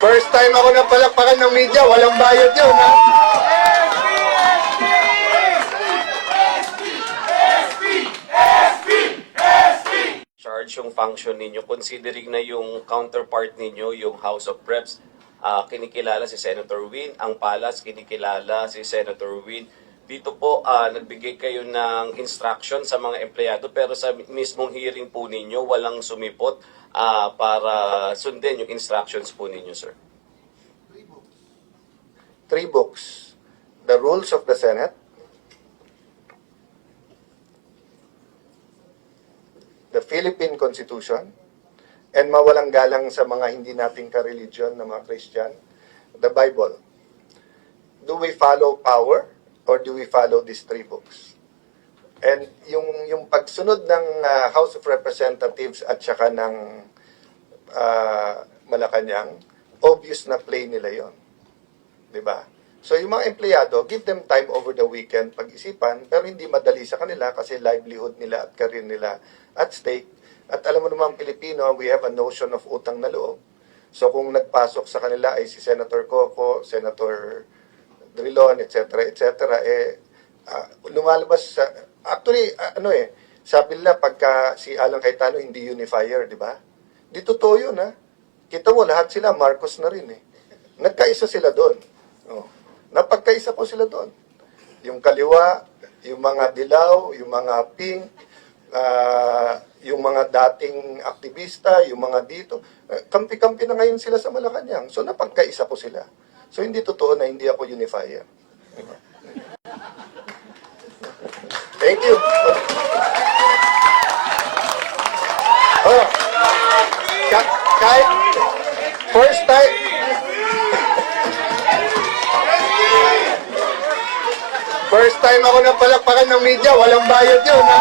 First time ako napalakpakan ng media, walang bayad yun, ha? Charge yung function ninyo, considering na yung counterpart ninyo, yung House of Reps, kinikilala si Senator Win, ang Palas, kinikilala si Senator Win. Dito po, nagbigay kayo ng instruction sa mga empleyado, pero sa mismong hearing po ninyo, walang sumipot para sundin yung instructions po ninyo, sir. 3 books. The Rules of the Senate, the Philippine Constitution, and mawalang galang sa mga hindi nating ka-religion na mga Christian, the Bible. Do we follow power or do we follow these 3 books? And yung pagsunod ng House of Representatives at saka ng Malacanang, obvious na play nila yon, di ba? So yung mga empleyado, give them time over the weekend pag-isipan, pero hindi madali sa kanila kasi livelihood nila at career nila at stake. At alam mo naman, Pilipino, we have a notion of utang na loob. So kung nagpasok sa kanila ay si Senator Coco, Senator Drilon, etc., lumalabas sa... Actually, sabi nila pagka si Alan Cayetano hindi unifier, di ba? Di totoo yun, ha? Kita mo, lahat sila, Marcos na rin, eh. Nagkaisa sila doon. Oh. Napagkaisa po sila doon. Yung kaliwa, yung mga dilaw, yung mga pink, yung mga dating aktivista, yung mga dito. Kampi-kampi na ngayon sila sa Malacanang. So, napagkaisa po sila. So, hindi totoo na hindi ako unifier. Thank you. Oh. Kahit first time, first time ako napalakpakan ng media, walang bayad yun, ha?